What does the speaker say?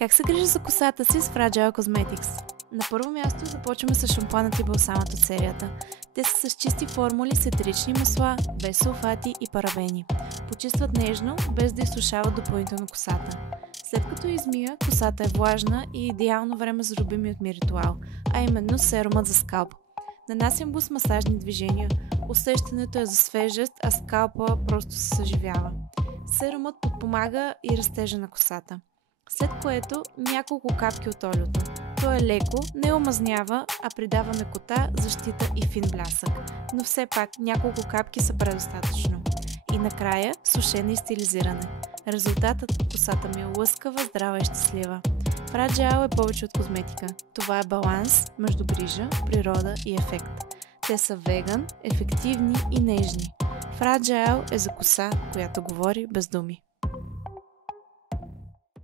Как се грижа за косата си с Fragile Cosmetics? На първо място започваме с шампуанът и балсамът от серията. Те са с чисти формули с етерични масла, без сулфати и парабени. Почистват нежно, без да изсушават допълнително косата. След като измия, косата е влажна и идеално време за любими от ми ритуал, а именно серумът за скалп. Нанасям го с масажни движения. Усещането е за свежест, а скалпа просто се съживява. Серумът подпомага и растежа на косата. След което няколко капки от олиото. То е леко, не омазнява, а придава мекота, защита и фин блясък. Но все пак няколко капки са предостатъчно. И накрая сушене и стилизиране. Резултатът – косата ми е лъскава, здрава и щастлива. Fragile е повече от козметика. Това е баланс между грижа, природа и ефект. Те са веган, ефективни и нежни. Fragile е за коса, която говори без думи.